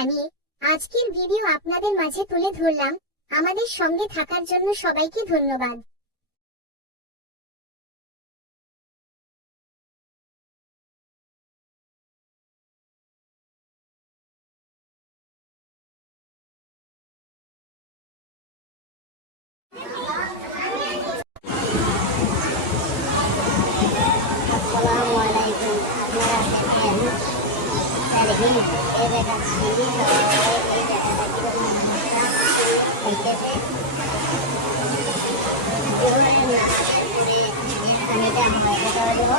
জানিয়ে আজকের ভিডিও আপনাদের মাঝে তুলে ধরলাম। আমাদের সঙ্গে থাকার জন্য সবাইকে ধন্যবাদ। আসসালামু আলাইকুম। আপনারা দেখেন এই জায়গা সিঁড়ি এই জায়গাটা কিরকম হইতেছে পানিটা আমরা এটা করে দেবো।